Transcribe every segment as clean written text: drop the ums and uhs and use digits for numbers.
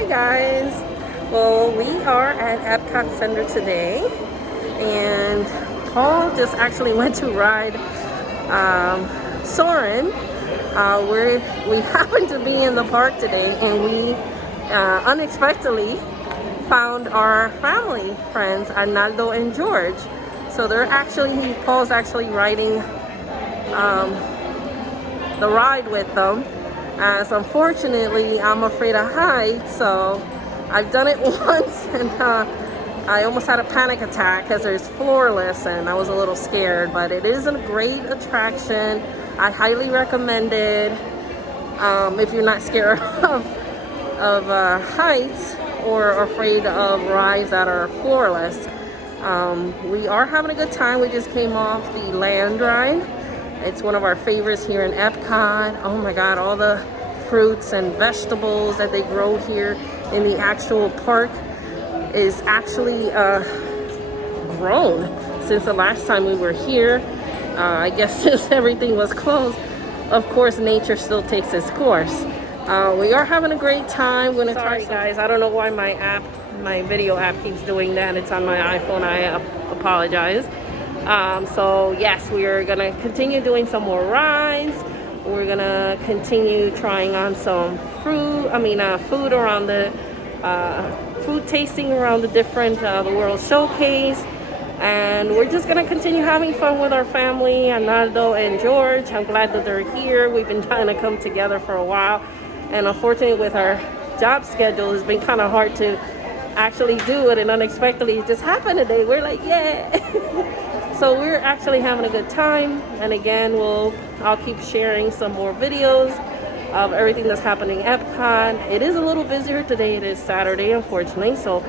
Hi guys. Well, we are at Epcot Center today, and Paul just actually went to ride Soarin'. We happened to be in the park today, and we unexpectedly found our family friends, Arnaldo and George. So Paul's actually riding the ride with them. As unfortunately, I'm afraid of heights, so I've done it once, and I almost had a panic attack because there's floorless, and I was a little scared. But it is a great attraction. I highly recommend it if you're not scared of heights or afraid of rides that are floorless. We are having a good time. We just came off the land ride. It's one of our favorites here in Epcot. Oh my God, all the fruits and vegetables that they grow here in the actual park is actually grown since the last time we were here. I guess since everything was closed, of course, nature still takes its course. We are having a great time. We're gonna try guys, I don't know why my video app keeps doing that. It's on my iPhone. I apologize. So yes, we are gonna continue doing some more rides. We're gonna continue trying on some food around the food tasting around the different the World Showcase, and we're just gonna continue having fun with our family, Arnaldo and George. I'm glad that they're here. We've been trying to come together for a while, and unfortunately with our job schedule, it's been kind of hard to actually do it, and unexpectedly it just happened today. We're like, yeah. So we're actually having a good time, and again, I'll keep sharing some more videos of everything that's happening at Epcot. It is a little busier today. It is Saturday, unfortunately, so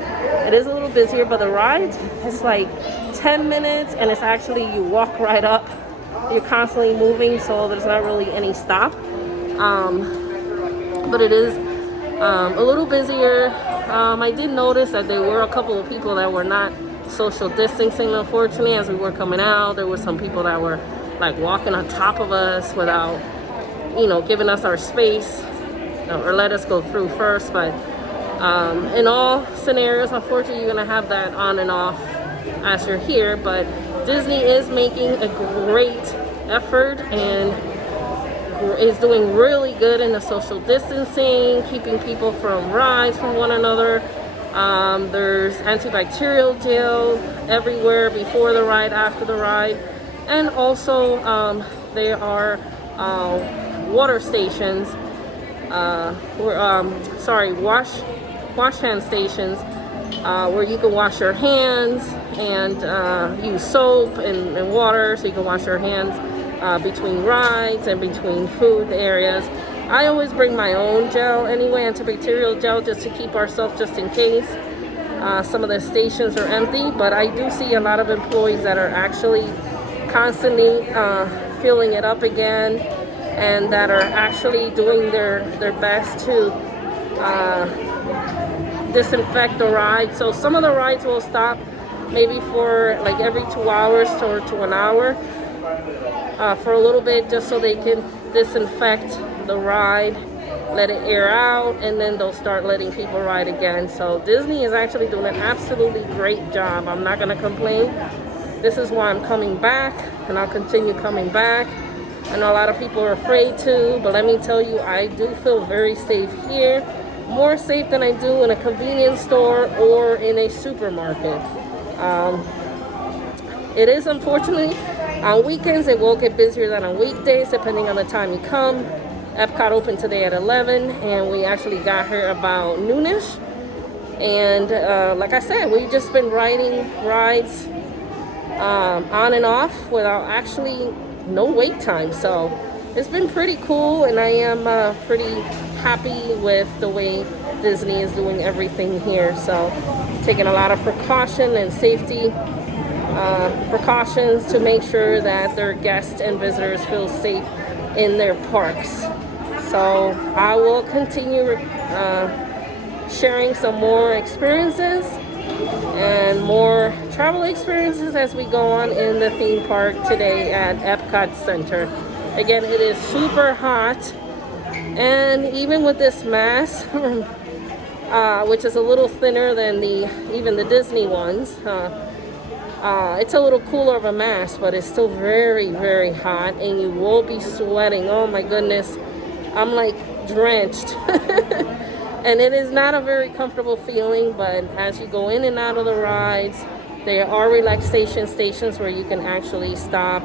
it is a little busier, but the ride is like 10 minutes, and it's actually, you walk right up. You're constantly moving, so there's not really any stop. But it is a little busier. I did notice that there were a couple of people that were not social distancing. Unfortunately, as we were coming out, there were some people that were like walking on top of us without, giving us our space or let us go through first. But in all scenarios, unfortunately, you're gonna have that on and off as you're here. But Disney is making a great effort and is doing really good in the social distancing, keeping people from rides from one another. There's antibacterial gel everywhere before the ride, after the ride, and also there are water stations, wash hand stations where you can wash your hands and use soap and water, so you can wash your hands between rides and between food areas. I always bring my own gel anyway, antibacterial gel, just to keep ourselves, just in case some of the stations are empty. But I do see a lot of employees that are actually constantly filling it up again, and that are actually doing their best to disinfect the ride. So some of the rides will stop maybe for like every 2 hours to an hour for a little bit, just so they can disinfect the ride, let it air out, and then they'll start letting people ride again. So Disney is actually doing an absolutely great job. I'm not gonna complain. This is why I'm coming back, and I'll continue coming back. I know a lot of people are afraid to, but let me tell you, I do feel very safe here, more safe than I do in a convenience store or in a supermarket. It is, unfortunately, on weekends it will get busier than on weekdays, depending on the time you come. Epcot opened today at 11, and we actually got here about noonish. And like I said, we've just been riding rides on and off without actually no wait time. So it's been pretty cool, and I am pretty happy with the way Disney is doing everything here. So taking a lot of precaution and safety precautions to make sure that their guests and visitors feel safe in their parks. So I will continue sharing some more experiences and more travel experiences as we go on in the theme park today at Epcot Center. Again, it is super hot, and even with this mask, which is a little thinner than even the Disney ones. It's a little cooler of a mask, but it's still very, very hot, and you will be sweating. Oh my goodness, I'm like drenched. And it is not a very comfortable feeling, but as you go in and out of the rides, there are relaxation stations where you can actually stop,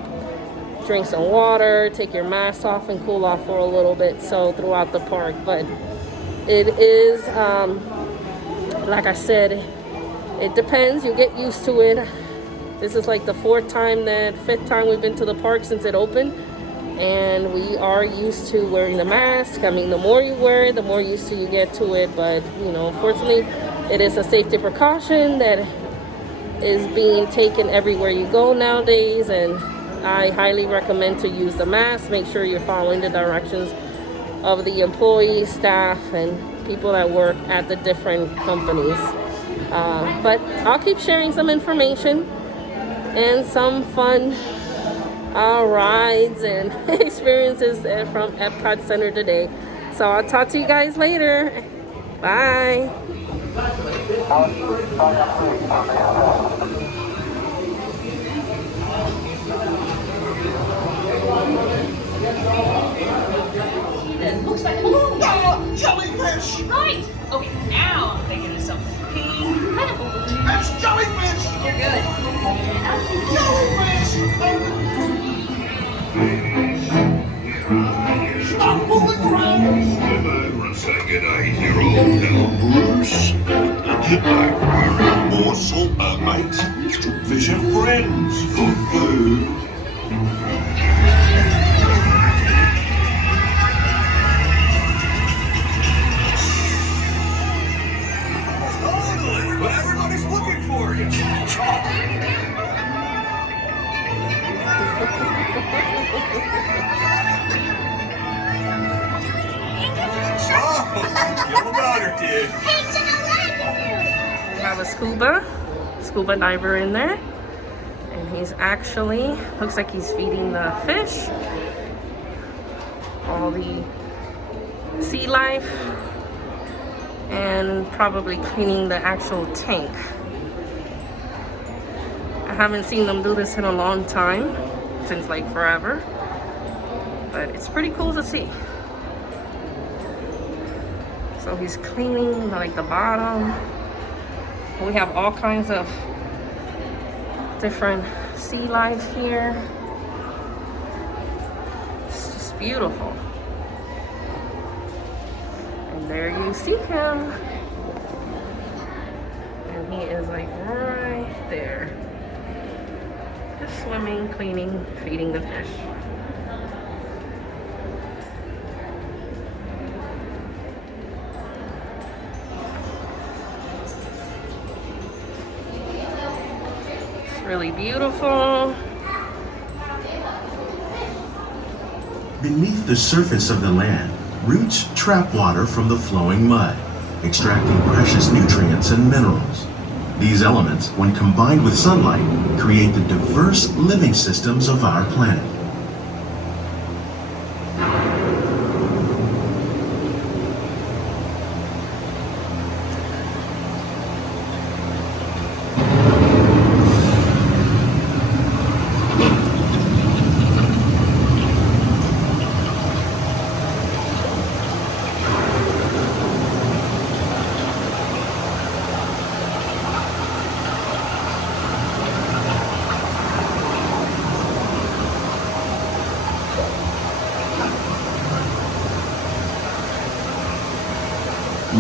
drink some water, take your mask off, and cool off for a little bit, so throughout the park. But it is, like I said, it depends. You get used to it. This is like the fifth time we've been to the park since it opened, and we are used to wearing the mask. I mean, the more you wear it, the more used to you get to it. But you know, unfortunately, it is a safety precaution that is being taken everywhere you go nowadays, and I highly recommend to use the mask. Make sure you're following the directions of the employees, staff, and people that work at the different companies. But I'll keep sharing some information and some fun rides and experiences from Epcot Center today. So I'll talk to you guys later. Bye. Looks like jellyfish! Right! Okay, now I'm thinking of something incredible. That's jellyfish! You're good. Jellyfish! Stop moving around! Come over and say good day to your old pal Bruce. More salt, mate. Fish and friends. Good food. Totally, but everybody's looking for you. Oh, you got her, kid. We have a scuba diver in there, and he's actually, looks like he's feeding the fish all the sea life and probably cleaning the actual tank. I haven't seen them do this in a long time, since like forever, but it's pretty cool to see. So he's cleaning like the bottom. We have all kinds of different sea life here. It's just beautiful. And there you see him. And he is like right there. Just swimming, cleaning, feeding the fish. Really beautiful. Beneath the surface of the land, roots trap water from the flowing mud, extracting precious nutrients and minerals. These elements, when combined with sunlight, create the diverse living systems of our planet.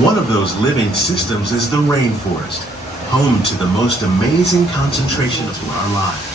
One of those living systems is the rainforest, home to the most amazing concentration of our lives.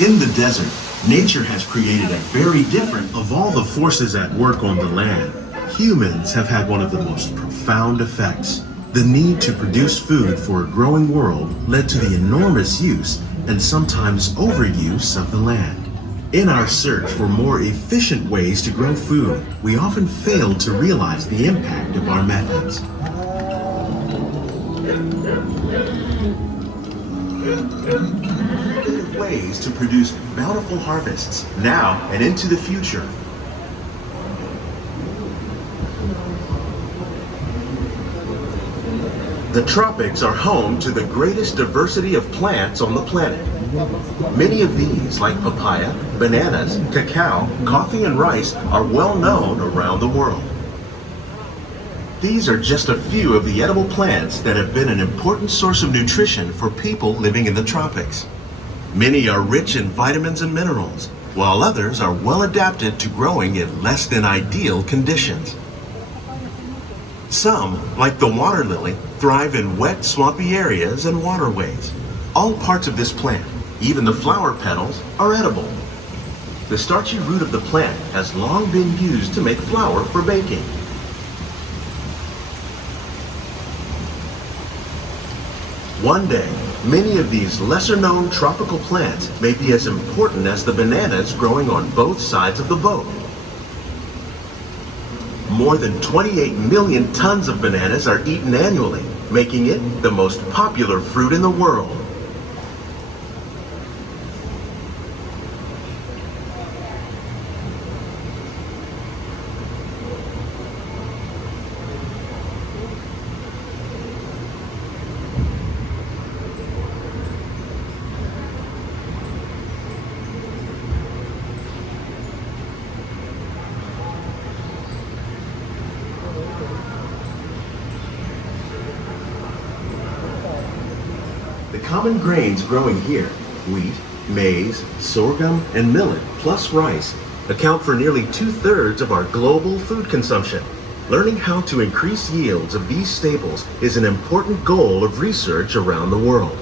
In the desert, nature has created a very different of all the forces at work on the land. Humans have had one of the most profound effects. The need to produce food for a growing world led to the enormous use and sometimes overuse of the land. In our search for more efficient ways to grow food, we often fail to realize the impact of our methods. Innovative ways to produce bountiful harvests now and into the future. The tropics are home to the greatest diversity of plants on the planet. Many of these, like papaya, bananas, cacao, coffee, and rice, are well known around the world. These are just a few of the edible plants that have been an important source of nutrition for people living in the tropics. Many are rich in vitamins and minerals, while others are well adapted to growing in less than ideal conditions. Some, like the water lily, thrive in wet, swampy areas and waterways. All parts of this plant, even the flower petals, are edible. The starchy root of the plant has long been used to make flour for baking. One day, many of these lesser-known tropical plants may be as important as the bananas growing on both sides of the boat. More than 28 million tons of bananas are eaten annually, making it the most popular fruit in the world. The common grains growing here, wheat, maize, sorghum, and millet, plus rice, account for nearly 2/3 of our global food consumption. Learning how to increase yields of these staples is an important goal of research around the world.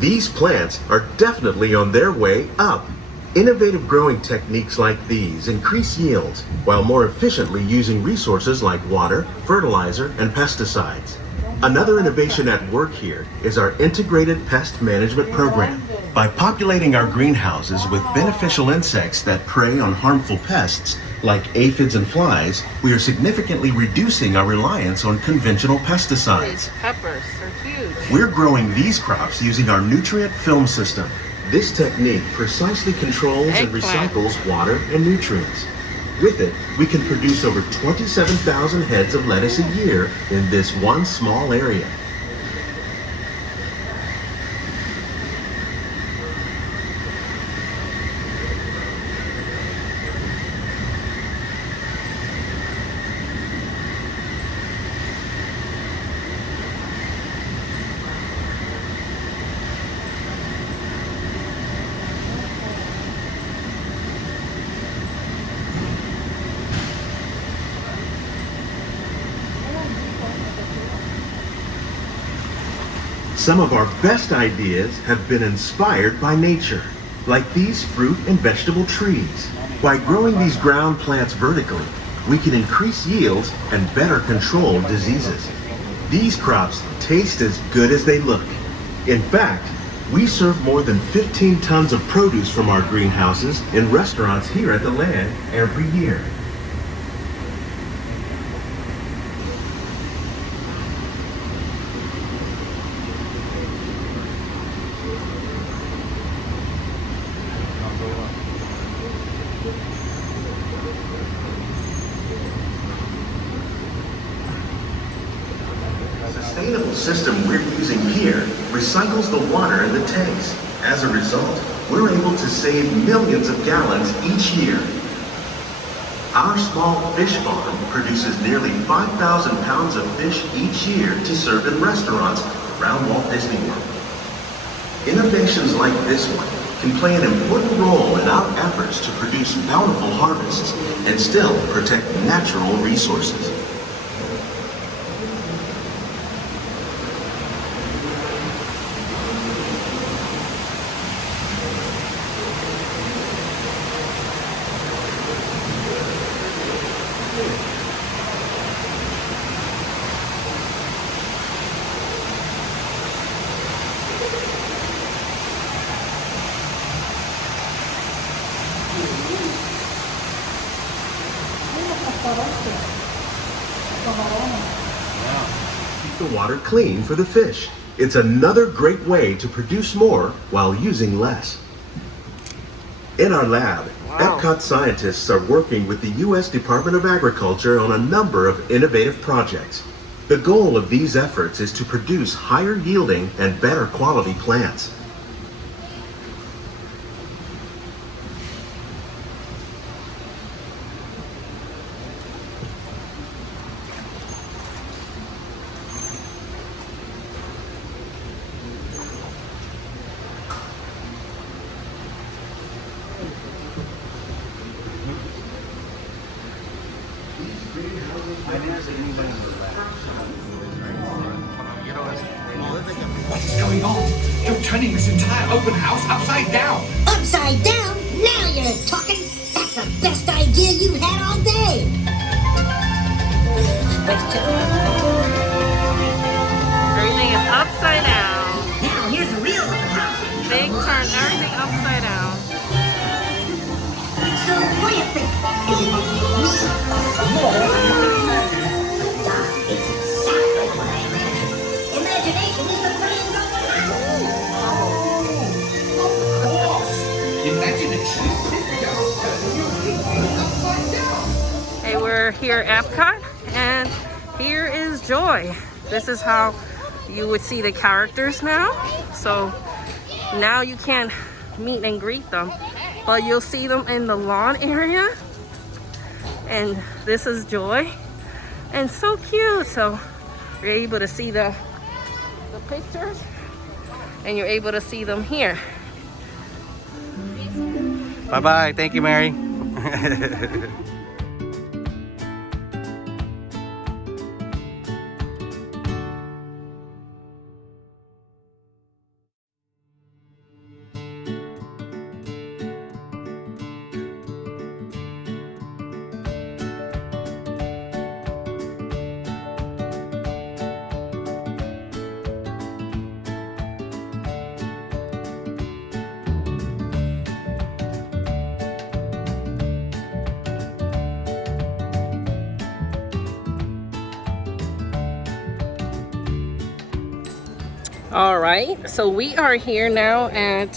These plants are definitely on their way up. Innovative growing techniques like these increase yields while more efficiently using resources like water, fertilizer, and pesticides. Another innovation at work here is our integrated pest management program. By populating our greenhouses with beneficial insects that prey on harmful pests like aphids and flies, we are significantly reducing our reliance on conventional pesticides. These peppers are huge. We're growing these crops using our nutrient film system. This technique precisely controls and Eggplant. recycles water and nutrients. With it, we can produce over 27,000 heads of lettuce a year in this one small area. Some of our best ideas have been inspired by nature, like these fruit and vegetable trees. By growing these ground plants vertically, we can increase yields and better control diseases. These crops taste as good as they look. In fact, we serve more than 15 tons of produce from our greenhouses in restaurants here at the land every year. The sustainable system we're using here recycles the water in the tanks. As a result, we're able to save millions of gallons each year. Our small fish farm produces nearly 5,000 pounds of fish each year to serve in restaurants around Walt Disney World. Innovations like this one can play an important role in our efforts to produce bountiful harvests and still protect natural resources. Keep the water clean for the fish. It's another great way to produce more while using less. In our lab, Epcot scientists are working with the U.S. Department of Agriculture on a number of innovative projects. The goal of these efforts is to produce higher yielding and better quality plants. What is going on? You're turning this entire open house upside down. Upside down? Now you're talking. That's the best idea you've had all day. Everything is upside down. Now here's the real house. They turn everything upside down. So what do you think? Is it me? It's exactly what I imagined. Imagination is the brains of the Imagination is just turning your thinking upside down. Hey, we're here at Epcot, and here is Joy. This is how you would see the characters now. So now you can't meet and greet them, but you'll see them in the lawn area. And this is Joy, and so cute. So you're able to see the pictures, and you're able to see them here. Bye-bye. Thank you, Mary. All right, so we are here now at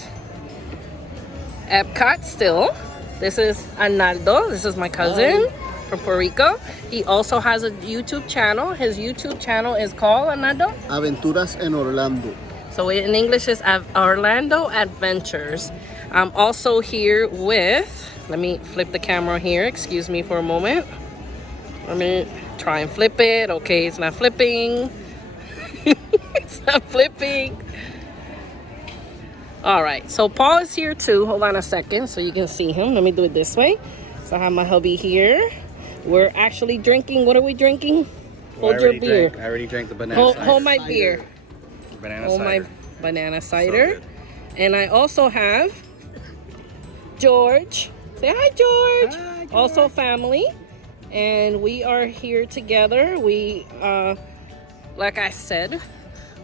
Epcot still. This is Arnaldo. This is my cousin from Puerto Rico. He also has a YouTube channel. His YouTube channel is called, Arnaldo? Aventuras en Orlando. So in English is Orlando Adventures. I'm also here with, let me flip the camera here. Excuse me for a moment. Let me try and flip it. Okay, it's not flipping. It's not flipping. All right, so Paul is here too. Hold on a second so you can see him. Let me do it this way. So I have my hubby here. We're actually drinking. What are we drinking? Hold your beer. I already drank the banana cider. Hold my beer. Banana Hold cider. my banana cider. So and I also have George. Say hi, George. Hi, George. Also family. And we are here together. We, like I said,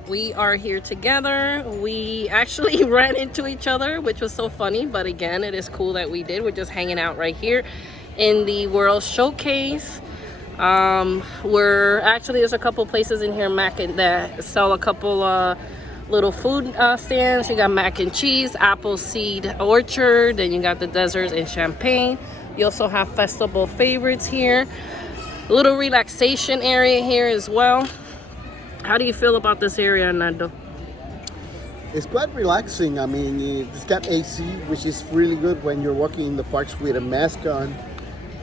we are here together. We actually ran into each other, which was so funny. But again, it is cool that we did. We're just hanging out right here in the World Showcase. We're actually, there's a couple places in here, that sell a couple little food stands. You got mac and cheese, Appleseed Orchard, then you got the desserts and champagne. You also have festival favorites here. A little relaxation area here as well. How do you feel about this area, Nando? It's quite relaxing. I mean, it's got AC, which is really good when you're walking in the parks with a mask on.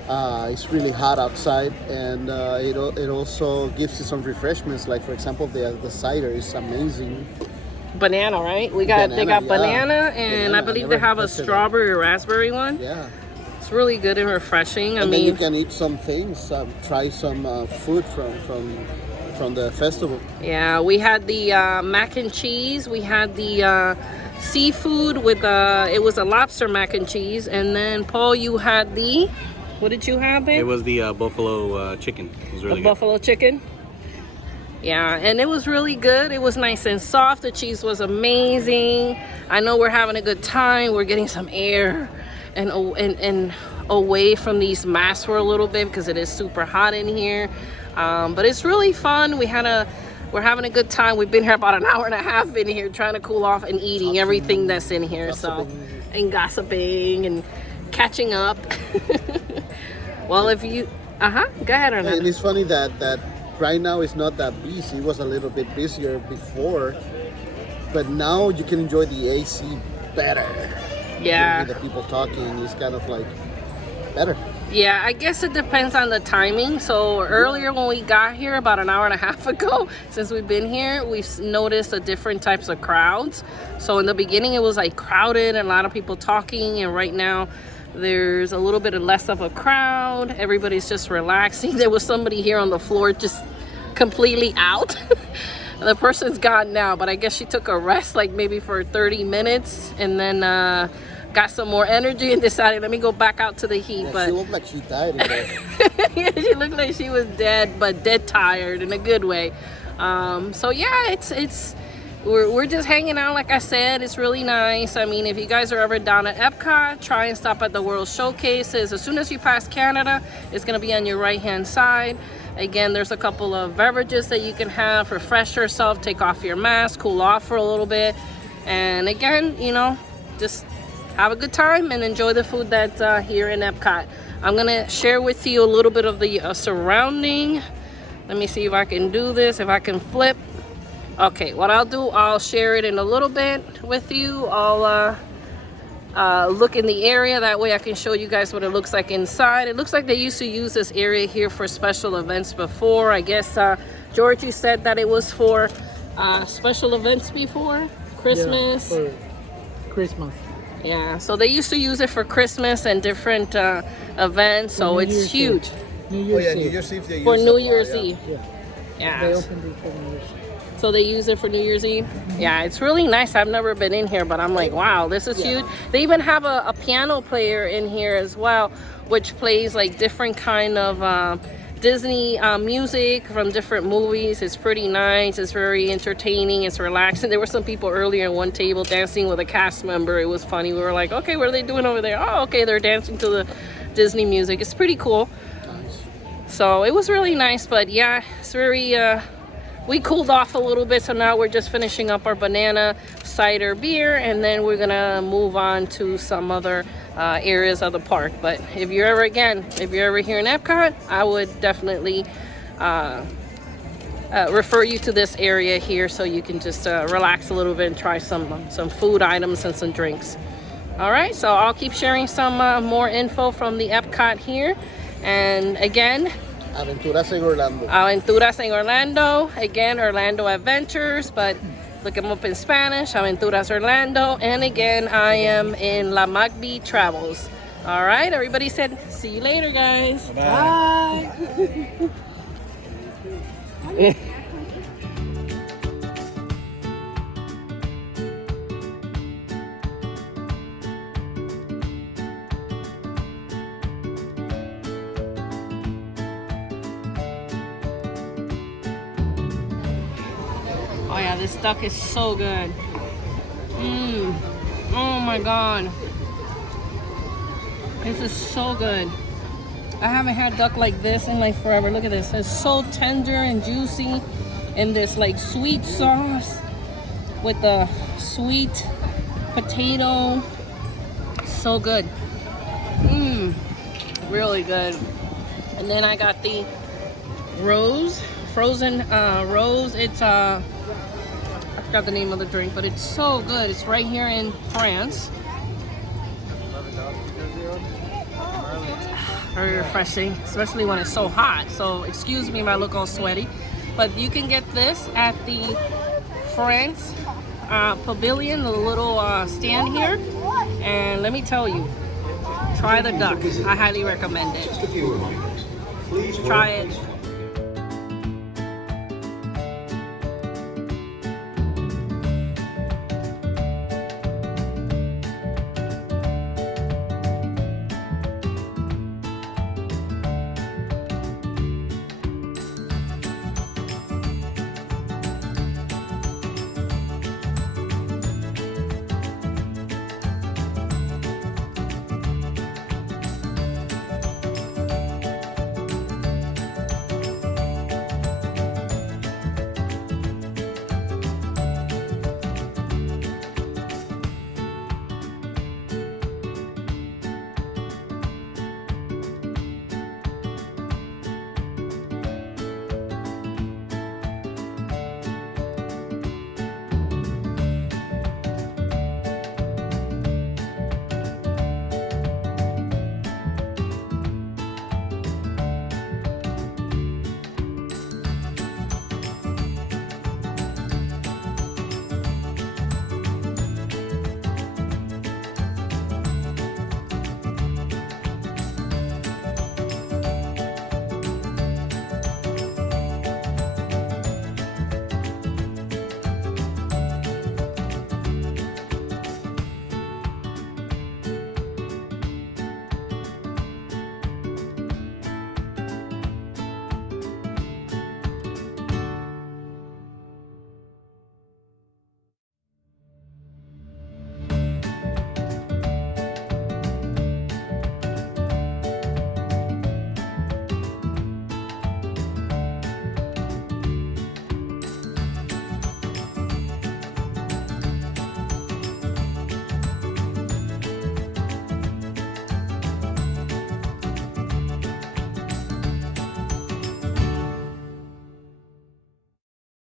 It's really hot outside, and it also gives you some refreshments. Like for example, the cider is amazing. Banana, right? They got banana, and I believe they have a strawberry or raspberry one. Yeah. It's really good and refreshing. And then you can eat some things, try some food from the festival. Yeah, we had the mac and cheese. We had the seafood with it was a lobster mac and cheese. And then Paul, you had the, what did you have there? It was the buffalo chicken. It was really the good. Buffalo chicken. Yeah, and it was really good. It was nice and soft. The cheese was amazing. I know we're having a good time. We're getting some air and away from these masks for a little bit because it is super hot in here. But it's really fun. We're having a good time. We've been here about an hour and a half in here trying to cool off and eating everything that's in here. And gossiping and catching up. Well, if you go ahead, Orlando. And it's funny that right now it's not that busy. It was a little bit busier before, but now you can enjoy the AC better. Yeah. The people talking is kind of like better. Yeah, I guess it depends on the timing. So earlier when we got here about an hour and a half ago, since we've been here, we've noticed the different types of crowds. So in the beginning it was like crowded and a lot of people talking, and right now there's a little bit less of a crowd. Everybody's just relaxing. There was somebody here on the floor just completely out. The person's gone now, but I guess she took a rest like maybe for 30 minutes and then got some more energy and decided, let me go back out to the heat. Yeah, but she looked like she died in there. yeah, she looked like she was dead, but dead tired in a good way. So yeah, we're just hanging out. Like I said, it's really nice. I mean, if you guys are ever down at Epcot, try and stop at the World Showcases. As soon as you pass Canada, it's going to be on your right hand side. Again, there's a couple of beverages that you can have, refresh yourself, take off your mask, cool off for a little bit, and again, you know, just have a good time and enjoy the food that's here in Epcot. I'm gonna share with you a little bit of the surrounding. Let me see if I can do this, if I can flip. Okay, what I'll do, I'll share it in a little bit with you. I'll look in the area, that way I can show you guys what it looks like inside. It looks like they used to use this area here for special events before. I guess George, you said that it was for special events before Christmas. Yeah, for Christmas. Yeah, so they used to use it for Christmas and different events, so it's huge. New Year's Eve. New Year's Eve they For use New it, Year's yeah. Eve. Yeah. They opened it for New Year's Eve. So they use it for New Year's Eve. Yeah, it's really nice. I've never been in here, but I'm like, wow, this is huge. They even have a piano player in here as well, which plays like different kind of Disney music from different movies. It's pretty nice. It's very entertaining. It's relaxing. There were some people earlier at one table dancing with a cast member. It was funny. We were like, okay, what are they doing over there? Oh, okay, they're dancing to the Disney music. It's pretty cool. Nice. So it was really nice, but yeah, it's very we cooled off a little bit, so now we're just finishing up our banana cider beer, and then we're gonna move on to some other areas of the park. But if you're ever here in Epcot, I would definitely refer you to this area here so you can just relax a little bit and try some food items and some drinks. All right, so I'll keep sharing some more info from the Epcot here. And again, Aventuras en Orlando. Aventuras en Orlando. Again, Orlando Adventures, but look them up in Spanish, Aventuras Orlando. And again, I am in La Magby Travels. All right, everybody said, see you later, guys. Bye. Bye. Oh yeah, this duck is so good. Oh my god. This is so good. I haven't had duck like this in like forever. Look at this. It's so tender and juicy. And this like sweet sauce with the sweet potato. So good. Really good. And then I got the frozen rose. It's I forgot the name of the drink, but it's so good. It's right here in France. Very refreshing, especially when it's so hot. So excuse me if I look all sweaty. But you can get this at the France Pavilion, the little stand here. And let me tell you, try the duck. I highly recommend it. Try it.